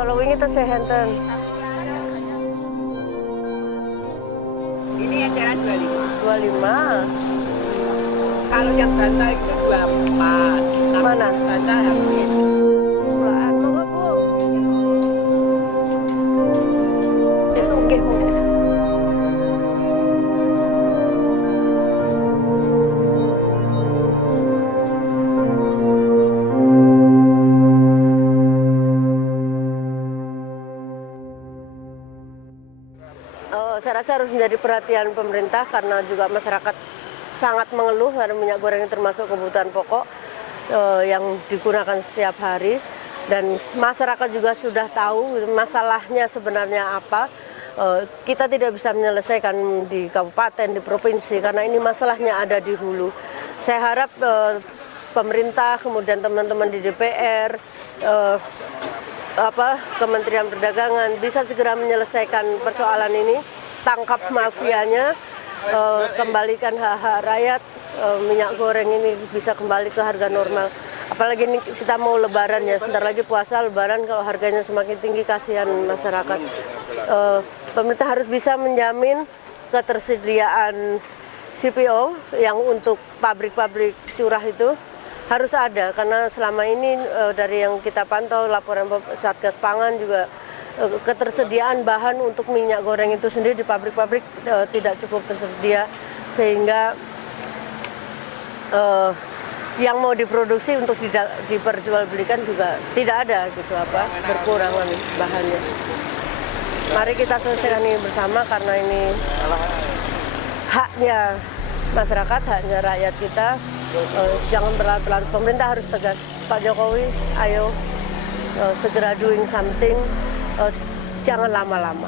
Kalau wingi tesih enten. Ini eceran 25. 25. Kalau yang bantal itu 24. Tapi Mana? bantal habis. Pulaan monggo, Bu. Itu nggih, Bu. Saya rasa harus menjadi perhatian pemerintah karena juga masyarakat sangat mengeluh karena minyak goreng ini termasuk kebutuhan pokok yang digunakan setiap hari dan masyarakat juga sudah tahu masalahnya sebenarnya apa. Kita tidak bisa menyelesaikan di kabupaten, di provinsi karena ini masalahnya ada di hulu. Saya harap pemerintah, kemudian teman-teman di DPR, Kementerian Perdagangan bisa segera menyelesaikan persoalan ini, tangkap mafianya, kembalikan hak-hak rakyat, minyak goreng ini bisa kembali ke harga normal. Apalagi ini kita mau lebaran ya, sebentar lagi puasa, lebaran kalau harganya semakin tinggi kasihan masyarakat. Pemerintah harus bisa menjamin ketersediaan CPO yang untuk pabrik-pabrik curah itu harus ada karena selama ini dari yang kita pantau laporan Satgas Pangan juga ketersediaan bahan untuk minyak goreng itu sendiri di pabrik-pabrik tidak cukup tersedia sehingga yang mau diproduksi untuk diperjualbelikan juga tidak ada gitu berkurangan bahannya. Mari kita selesaikan ini bersama karena ini haknya masyarakat, haknya rakyat kita. Jangan berlarut-larut, pemerintah harus tegas. Pak Jokowi, ayo segera doing something, jangan lama-lama.